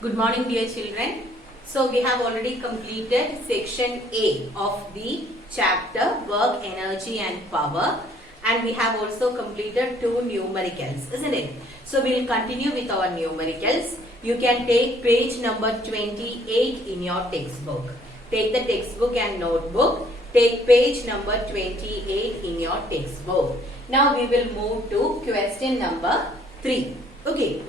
Good morning, dear children. So we have already completed section A of the chapter Work, Energy and Power, and we have also completed two numericals, isn't it? So we will continue with our numericals. You can take page number 28 in your textbook. Take the textbook and notebook. Take page number 28 in your textbook. Now we will move to question number 3. Okay.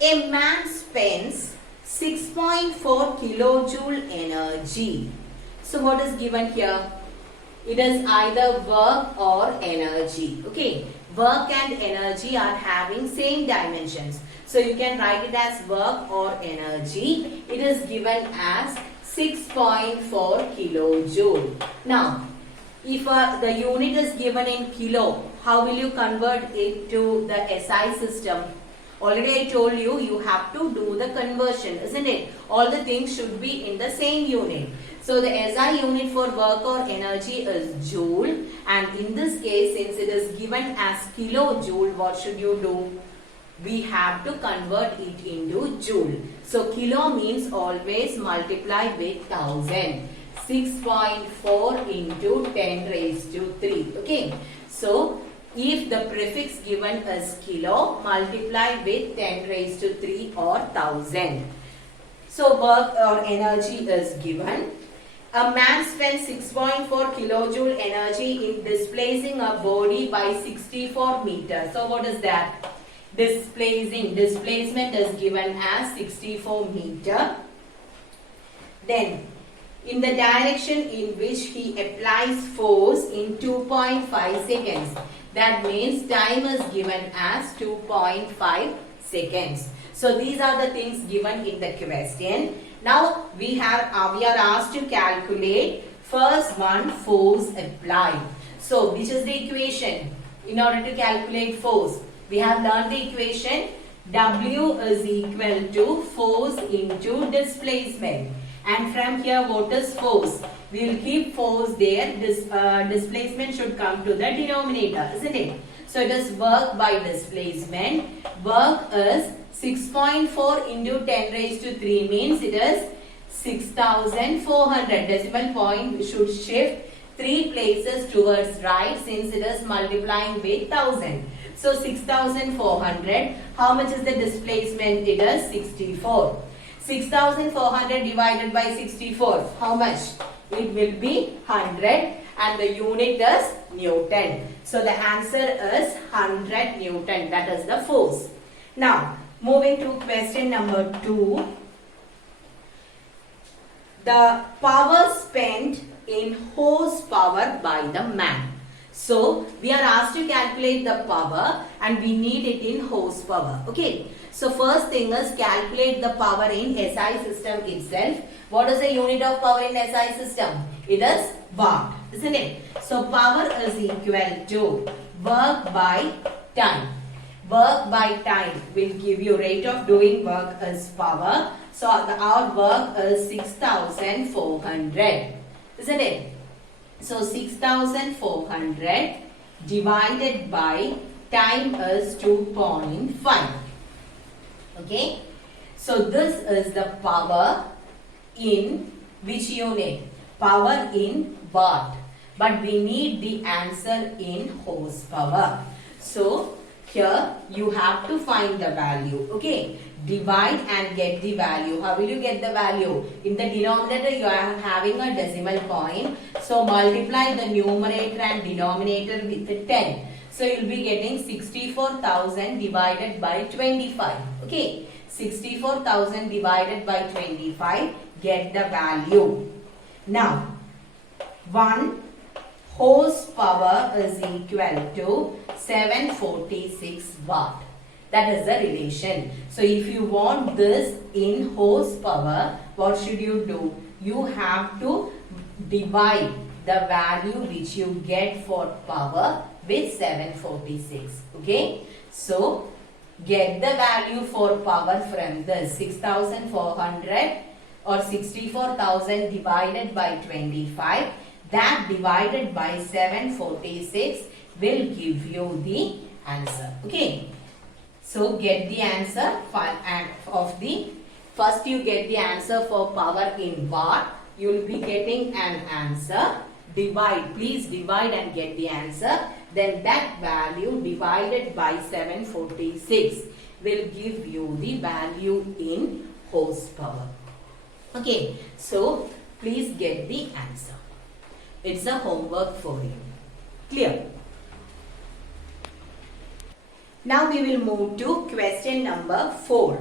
A man spends 6.4 kilojoule energy. So what is given here? It is either work or energy. Okay. Work and energy are having same dimensions. So you can write it as work or energy. It is given as 6.4 kilojoule. Now, if the unit is given in kilo, how will you convert it to the SI system? Already I told you, you have to do the conversion, isn't it? All the things should be in the same unit. So the SI unit for work or energy is joule, and in this case, since it is given as kilojoule, what should you do? We have to convert it into joule. So kilo means always multiply with 1000. 6.4 into 10 raised to 3. Okay. So if the prefix given is kilo, multiply with 10 raised to 3 or 1000. So work or energy is given. A man spends 6.4 kilojoule energy in displacing a body by 64 meters. So what is that? Displacement is given as 64 meter. Then in the direction in which he applies force in 2.5 seconds. That means time is given as 2.5 seconds. So these are the things given in the question. Now we are asked to calculate first one, force applied. So which is the equation? In order to calculate force, we have learned the equation. W is equal to force into displacement. And from here, what is force? We will keep force there. This displacement should come to the denominator, isn't it? So it is work by displacement. Work is 6.4 into 10 raised to 3 means it is 6,400. Decimal point should shift 3 places towards right since it is multiplying with 1000. So 6,400. How much is the displacement? It is 64. 6,400 divided by 64. How much? It will be 100 and the unit is Newton. So the answer is 100 Newton. That is the force. Now, moving to question number 2. The power spent in horsepower by the man. So, we are asked to calculate the power and we need it in horsepower. Okay. So, first thing is calculate the power in SI system itself. What is the unit of power in SI system? It is watt, isn't it? So, power is equal to work by time. Work by time will give you rate of doing work as power. So, our work is 6,400, isn't it? So 6,400 divided by time is 2.5. Okay. So this is the power in which unit? Power in watt. But we need the answer in horsepower. So here you have to find the value. Okay. Divide and get the value. How will you get the value? In the denominator you are having a decimal point. So multiply the numerator and denominator with 10. So you will be getting 64,000 divided by 25. Okay. 64,000 divided by 25. Get the value. Now 1 horsepower is equal to 746 watt. That is the relation. So if you want this in horsepower, what should you do? You have to divide the value which you get for power with 746. Okay. So get the value for power from this 6,400 or 64,000 divided by 25. That divided by 746 will give you the answer. Okay. So get the answer of the First you get the answer for power in watt. You will be getting an answer. Divide. Please divide and get the answer. Then that value divided by 746 will give you the value in horsepower. Okay. So please get the answer. It's a homework for you. Clear? Now we will move to question number 4.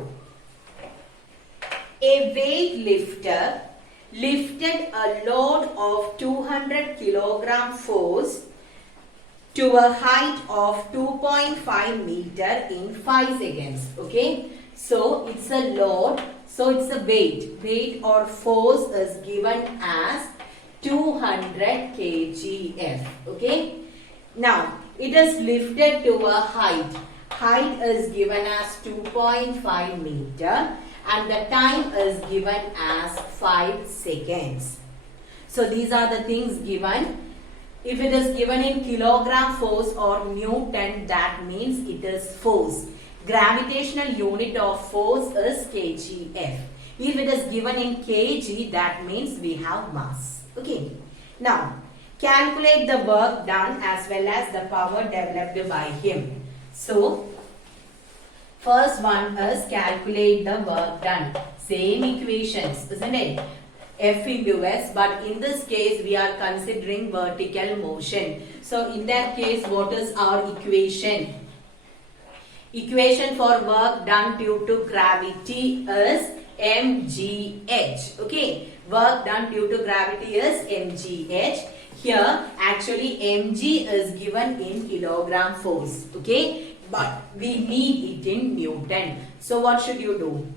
A weightlifter lifted a load of 200 kilogram force to a height of 2.5 meter in 5 seconds. Okay. So it's a load. So it's a weight. Weight or force is given as 200 kgf. Okay. Now it is lifted to a height. Height is given as 2.5 meter and the time is given as 5 seconds. So these are the things given. If it is given in kilogram force or Newton, that means it is force. Gravitational unit of force is kgf. If it is given in kg, that means we have mass. Okay. Now, calculate the work done as well as the power developed by him. So, first one is calculate the work done. Same equations, isn't it? F into S, but in this case we are considering vertical motion. So, in that case, what is our equation? Equation for work done due to gravity is mgh. Okay, work done due to gravity is mgh. Here, actually mg is given in kilogram force. Okay, but we need it in Newton. So what should you do?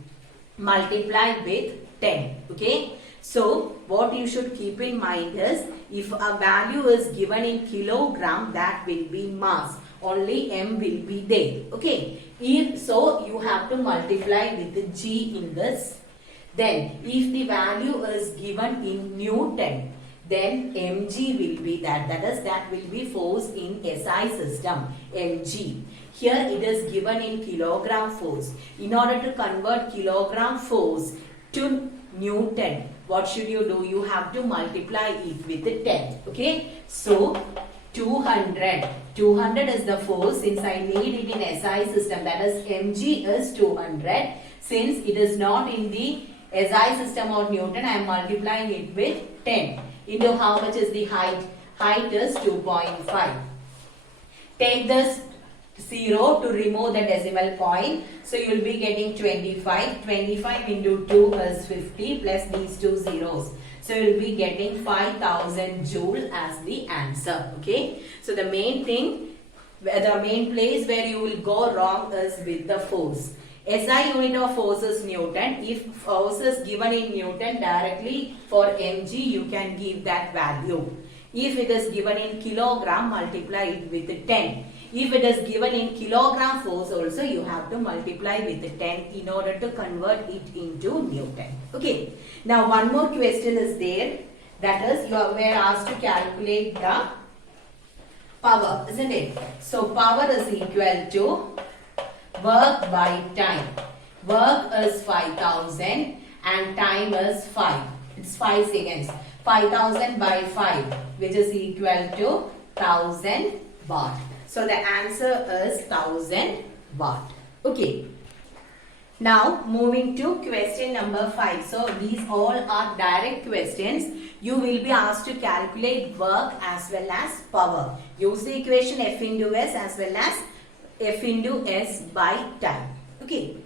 Multiply with 10. Okay. So what you should keep in mind is, if a value is given in kilogram, that will be mass. Only m will be there. Okay. If so, you have to multiply with g in this. Then if the value is given in Newton, then mg will be that. That will be force in SI system, mg. Here it is given in kilogram force. In order to convert kilogram force to Newton, what should you do? You have to multiply it with 10. Okay. So 200. 200 is the force. Since I need it in SI system, that is mg is 200. Since it is not in the SI system or Newton, I am multiplying it with 10. Into how much is the height? Height is 2.5. Take this 0 to remove the decimal point. So you will be getting 25. 25 into 2 is 50 plus these two zeros. So you will be getting 5000 joule as the answer. Okay. So the main thing, the main place where you will go wrong is with the force. SI unit of force is Newton. If force is given in Newton, directly for mg you can give that value. If it is given in kilogram, multiply it with 10. If it is given in kilogram force also, you have to multiply with 10 in order to convert it into Newton. Okay. Now one more question is there. That is, you were asked to calculate the power, isn't it? So power is equal to work by time. Work is 5000 and time is 5. It's 5 seconds. 5000 by 5, which is equal to 1000 watt. So the answer is 1000 watt. Okay. Now moving to question number 5. So these all are direct questions. You will be asked to calculate work as well as power. Use the equation F into S as well as F into S by time. Okay.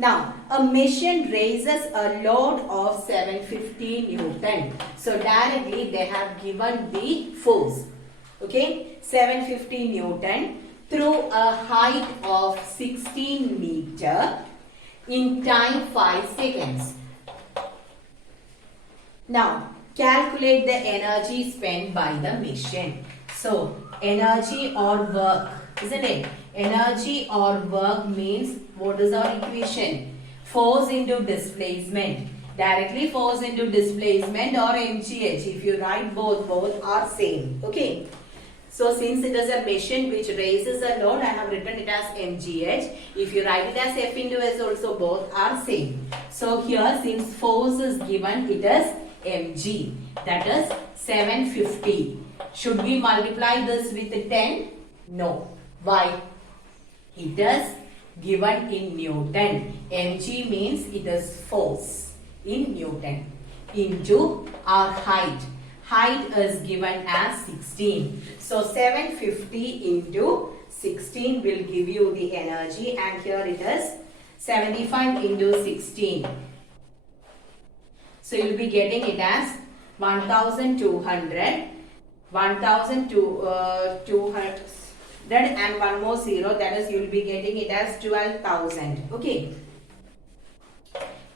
Now, a machine raises a load of 750 Newton. So directly they have given the force. Okay. 750 Newton through a height of 16 meter in time 5 seconds. Now, calculate the energy spent by the machine. So, energy or work, isn't it? Energy or work means, what is our equation? Force into displacement. Directly force into displacement or mgh. If you write both are same. Okay. So since it is a machine which raises a load, I have written it as mgh. If you write it as F into S also, both are same. So here, since force is given, it is mg. That is 750. Should we multiply this with 10? No. Why? It is given in Newton. Mg means it is force in Newton into our height. Height is given as 16. So 750 into 16 will give you the energy, and here it is 75 into 16. So you will be getting it as 1200, 1200 and one more zero, that is you will be getting it as 12,000. Okay,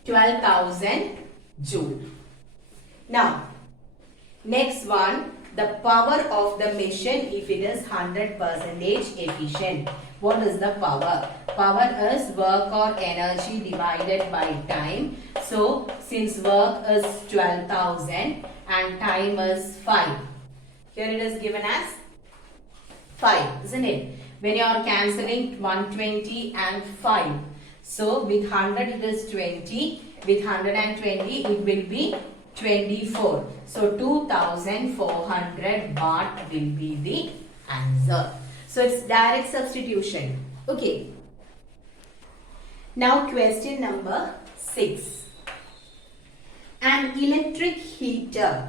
12,000 joule. Now next one, the power of the machine if it is 100% efficient. What is the power? Power is work or energy divided by time. So since work is 12,000 and time is 5, here it is given as 5, isn't it? When you are cancelling 120 and 5, so with 100 it is 20, with 120 it will be 24. So 2400 watt will be the answer. So it's direct substitution. Okay. Now question number 6. An electric heater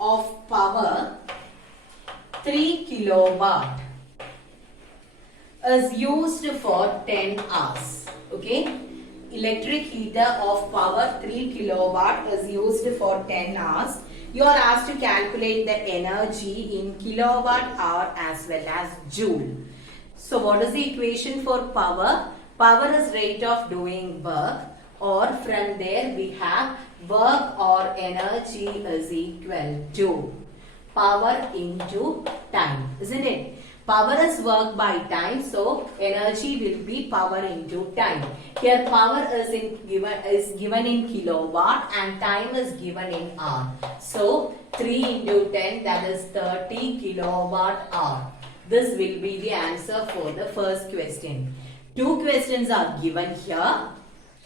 of power 3 kilowatt is used for 10 hours. Okay. Electric heater of power 3 kilowatt is used for 10 hours. You are asked to calculate the energy in kilowatt hour as well as joule. So what is the equation for power? Power is rate of doing work, or from there we have work or energy is equal to power into time, isn't it? Power is work by time, so energy will be power into time. Here power is given in kilowatt and time is given in hour. So 3 into 10, that is 30 kilowatt hour. This will be the answer for the first question. Two questions are given here.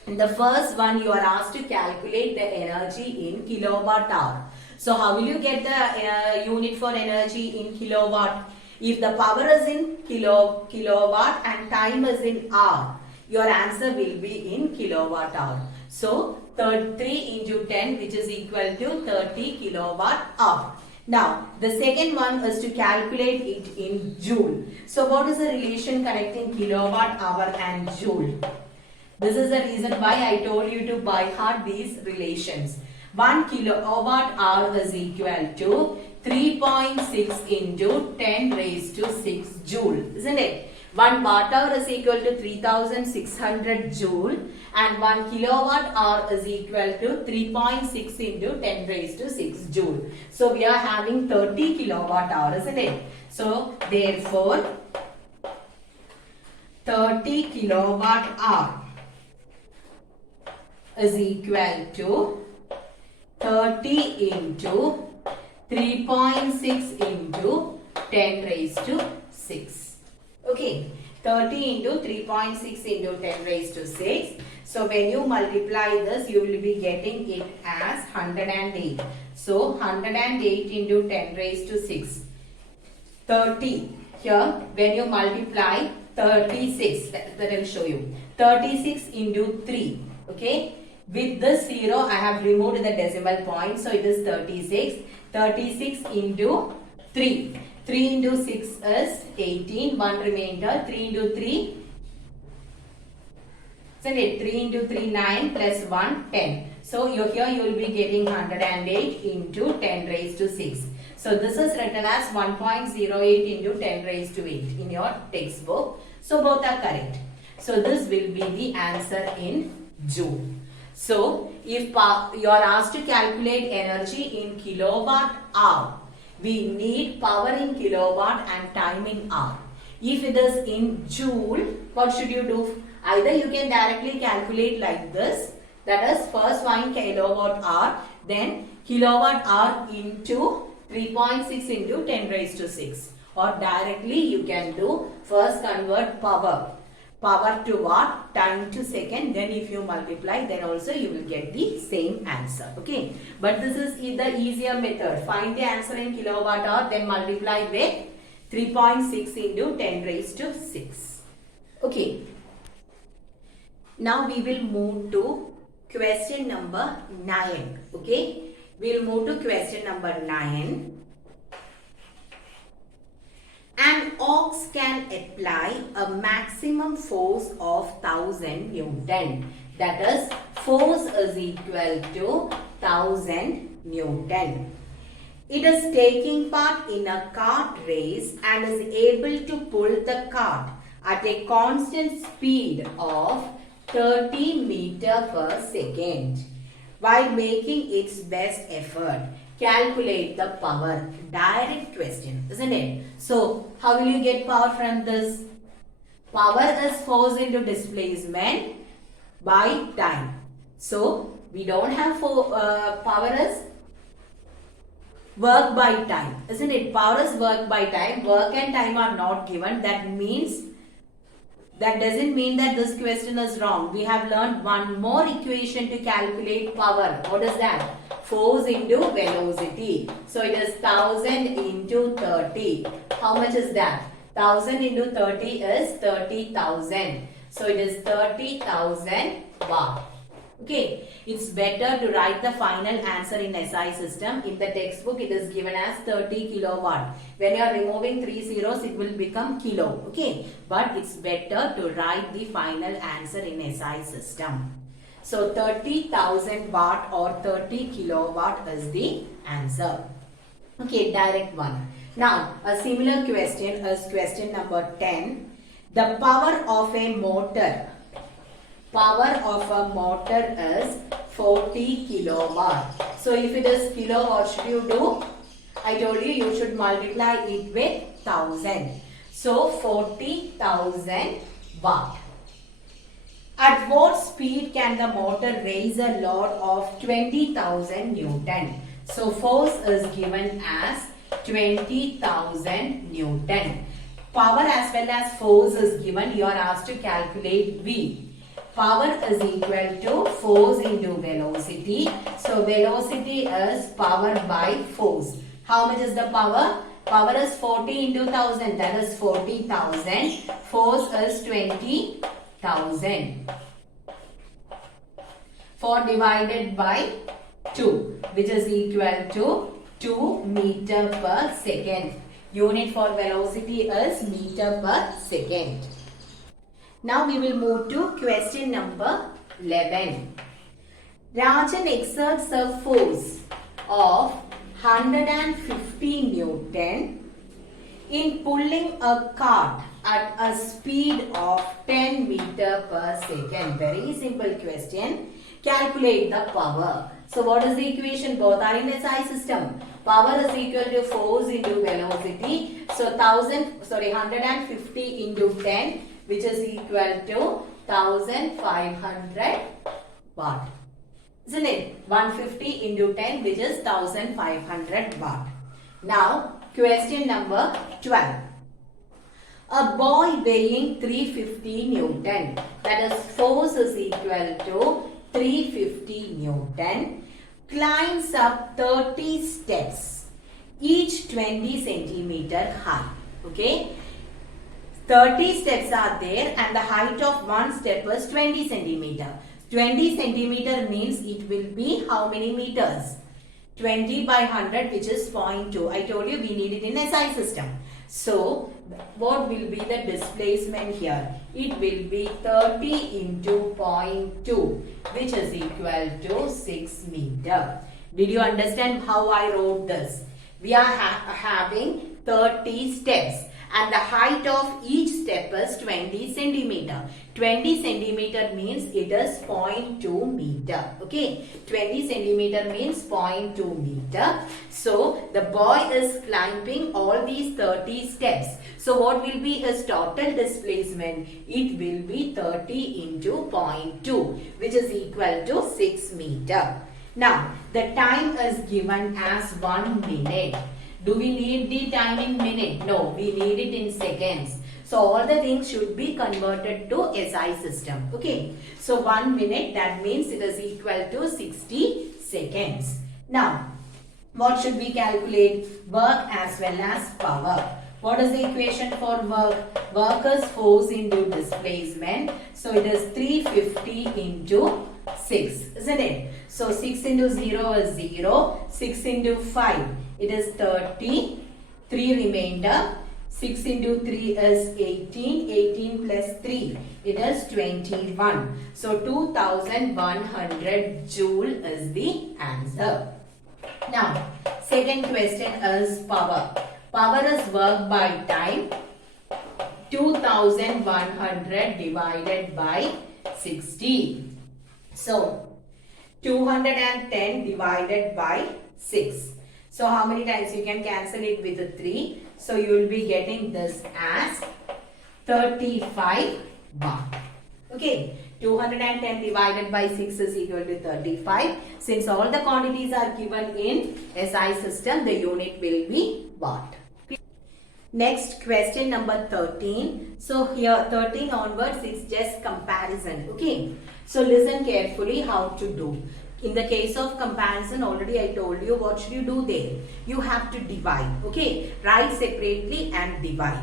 In the first one, you are asked to calculate the energy in kilowatt hour. So how will you get the unit for energy in kilowatt? If the power is in kilowatt and time is in hour, your answer will be in kilowatt hour. So 3 into 10, which is equal to 30 kilowatt hour. Now the second one is to calculate it in joule. So what is the relation connecting kilowatt hour and joule? This is the reason why I told you to by heart these relations. 1 kilowatt hour is equal to 3.6 into 10 raised to 6 joule, isn't it? 1 watt hour is equal to 3600 joule and 1 kilowatt hour is equal to 3.6 into 10 raised to 6 joule. So we are having 30 kilowatt hour, isn't it? So therefore 30 kilowatt hour is equal to 30 into 3.6 into 10 raised to 6. Okay, 30 into 3.6 into 10 raised to 6. So when you multiply this, you will be getting it as 108. So 108 into 10 raised to 6. 30. Here, when you multiply 36, that I will show you. 36 into 3. Okay. With this 0, I have removed the decimal point. So it is 36. 36 into 3. 3 into 6 is 18. 1 remainder. 3 into 3. Isn't it? 3 into 3, 9 plus 1, 10. So here you will be getting 108 into 10 raised to 6. So this is written as 1.08 into 10 raised to 8 in your textbook. So both are correct. So this will be the answer in joule. So if you are asked to calculate energy in kilowatt hour, we need power in kilowatt and time in hour. If it is in joule, what should you do? Either you can directly calculate like this, that is first find kilowatt hour, then kilowatt hour into 3.6 into 10 raised to 6. or directly you can do first convert power to watt, time to second, then if you multiply, then also you will get the same answer. Okay, but this is the easier method. Find the answer in kilowatt hour, then multiply with 3.6 into 10 raised to 6. Okay, now we will move to question number 9. Okay, we will move to question number 9. An ox can apply a maximum force of 1000 Newton. That is, force is equal to 1000 Newton. It is taking part in a cart race and is able to pull the cart at a constant speed of 30 meter per second while making its best effort. Calculate the power. Direct question, isn't it? So, how will you get power from this? Power is force into displacement by time. So, we don't have power as work by time, isn't it? Power is work by time. Work and time are not given. That doesn't mean that this question is wrong. We have learned one more equation to calculate power. What is that? Force into velocity. So it is 1000 into 30. How much is that? 1000 into 30 is 30,000. So it is 30,000 watt. Okay, it's better to write the final answer in SI system. In the textbook, it is given as 30 kilowatt. When you are removing 3 zeros, it will become kilo. Okay, but it's better to write the final answer in SI system. So 30,000 watt or 30 kilowatt is the answer. Okay, direct one. Now, a similar question is question number 10. The power of a motor. Power of a motor is 40 kilowatt. So if it is kilo, what should you do? I told you should multiply it with 1000. So 40,000 watt. At what speed can the motor raise a load of 20,000 Newton? So force is given as 20,000 Newton. Power as well as force is given. You are asked to calculate V. Power is equal to force into velocity. So velocity is power by force. How much is the power? Power is 40 into 1000. That is 40,000. Force is 20,000. 4 divided by 2, which is equal to 2 meter per second. Unit for velocity is meter per second. Now we will move to question number 11. Rajan exerts a force of 150 Newton in pulling a cart at a speed of 10 meter per second. Very simple question. Calculate the power. So what is the equation? Both are in SI system. Power is equal to force into velocity. So 150 into 10, which is equal to 1500 watt. Isn't it? 150 into 10, which is 1500 watt. Now, question number 12. A boy weighing 350 Newton, that is force is equal to 350 Newton, climbs up 30 steps, each 20 centimeter high. Okay. 30 steps are there and the height of one step is 20 centimeter. 20 centimeter means it will be how many meters? 20 by 100, which is 0.2. I told you we need it in SI system. So, what will be the displacement here? It will be 30 into 0.2, which is equal to 6 meter. Did you understand how I wrote this? We are having 30 steps. And the height of each step is 20 centimeter. 20 centimeter means it is 0.2 meter. Okay. 20 centimeter means 0.2 meter. So, the boy is climbing all these 30 steps. So, what will be his total displacement? It will be 30 into 0.2, which is equal to 6 meter. Now, the time is given as 1 minute. Do we need the time in minute? No, we need it in seconds. So all the things should be converted to SI system. Okay. So 1 minute, that means it is equal to 60 seconds. Now, what should we calculate? Work as well as power. What is the equation for work? Work is force into displacement. So it is 350 into 6, isn't it? So 6 into 0 is 0. 6 into 5, it is 30. 3 remainder. 6 into 3 is 18. 18 plus 3, it is 21. So 2100 joule is the answer. Now, second question is power. Power is work by time. 2100 divided by 60. So, 210 divided by 6. So, how many times you can cancel it with a 3? So, you will be getting this as 35 watt. Okay. 210 divided by 6 is equal to 35. Since all the quantities are given in SI system, the unit will be watt. Next, question number 13. So here 13 onwards is just comparison. Okay. So listen carefully how to do. In the case of comparison, already I told you what should you do there. You have to divide. Okay. Write separately and divide.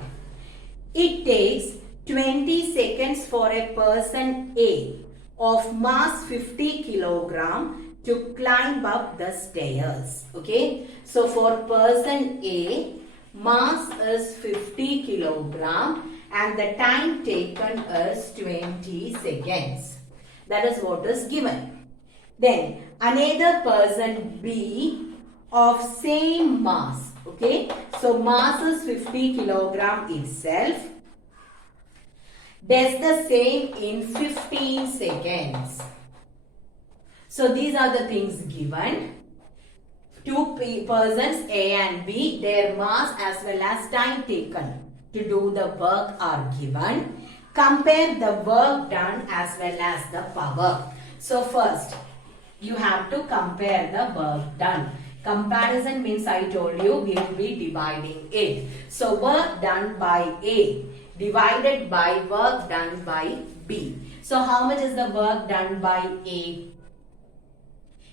It takes 20 seconds for a person A of mass 50 kilogram to climb up the stairs. Okay. So for person A, mass is 50 kilogram and the time taken is 20 seconds. That is what is given. Then another person B of same mass. Okay. So mass is 50 kilogram itself. Does the same in 15 seconds. So these are the things given. Two persons A and B, their mass as well as time taken to do the work are given. Compare the work done as well as the power. So first, you have to compare the work done. Comparison means I told you we will be dividing it. So work done by A divided by work done by B. So how much is the work done by A?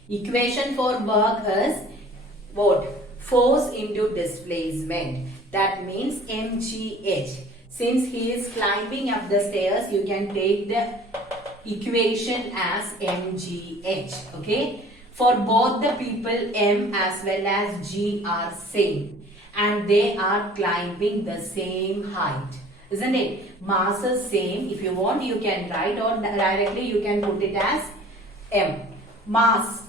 Equation for work is what? Force into displacement. That means mgh. Since he is climbing up the stairs, you can take the equation as mgh. Okay. For both the people, M as well as G are same. And they are climbing the same height. Isn't it? Mass is same. If you want, you can write, or directly you can put it as M. Mass.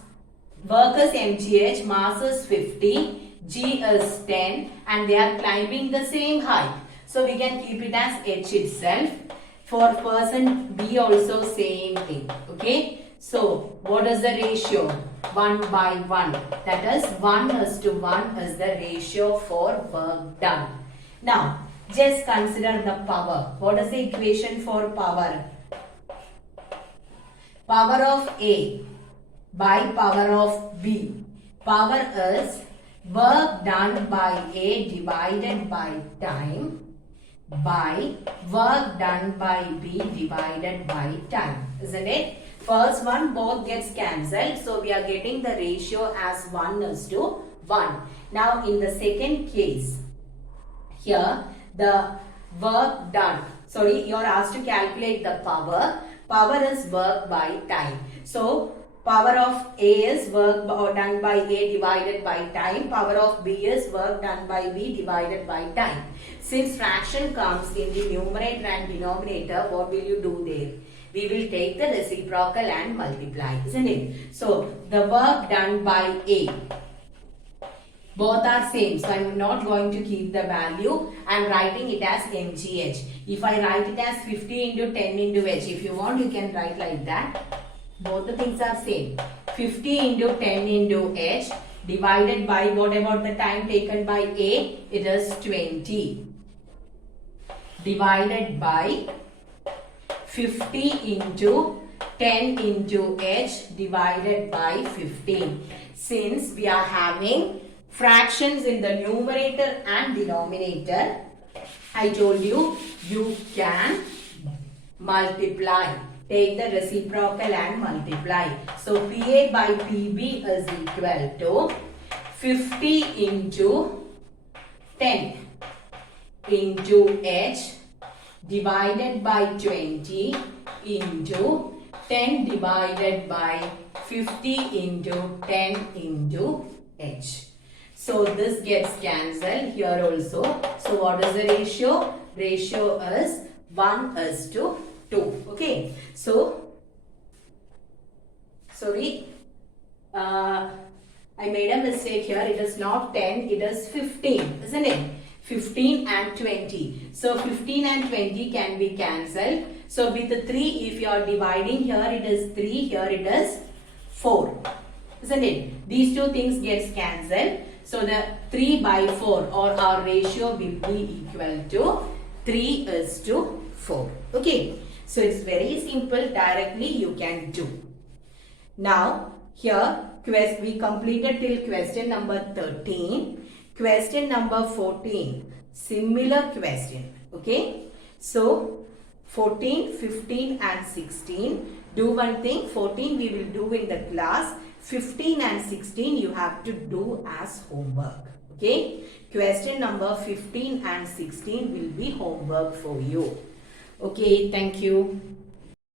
Work is mgh, mass is 50, G is 10 and they are climbing the same height. So we can keep it as h itself. For person B also same thing. Okay. So what is the ratio? 1 by 1. That is 1:1 is the ratio for work done. Now just consider the power. What is the equation for power? Power of A by power of B. Power is work done by A divided by time by work done by B divided by time. Isn't it? First one both gets cancelled. So we are getting the ratio as 1:1. Now in the second case, here the work done. Sorry, you are asked to calculate the power. Power is work by time. So power of A is work done by A divided by time. Power of B is work done by B divided by time. Since fraction comes in the numerator and denominator, what will you do there? We will take the reciprocal and multiply, isn't it? So the work done by A, both are same. So I am not going to keep the value. I am writing it as mgh. If I write it as 50 into 10 into h, if you want you can write like that. Both the things are same. 50 into 10 into h divided by, what about the time taken by A? It is 20. Divided by 50 into 10 into h divided by 15. Since we are having fractions in the numerator and denominator, I told you, you can multiply. Take the reciprocal and multiply. So PA by PB is equal to 50 into 10 into H divided by 20 into 10 divided by 50 into 10 into H. So this gets cancelled here also. So what is the ratio? Ratio is 1:2. Okay. So, sorry. I made a mistake here. It is not 10. It is 15. Isn't it? 15 and 20. So 15 and 20 can be cancelled. So with the 3, if you are dividing here, it is 3. Here it is 4. Isn't it? These two things gets cancelled. So the 3 by 4 or our ratio will be equal to 3:4. Okay. So it's very simple. Directly you can do. Now here we completed till question number 13. Question number 14, similar question. Okay. So 14, 15 and 16. Do one thing. 14 we will do in the class. 15 and 16 you have to do as homework. Okay. Question number 15 and 16 will be homework for you. Okay. Thank you.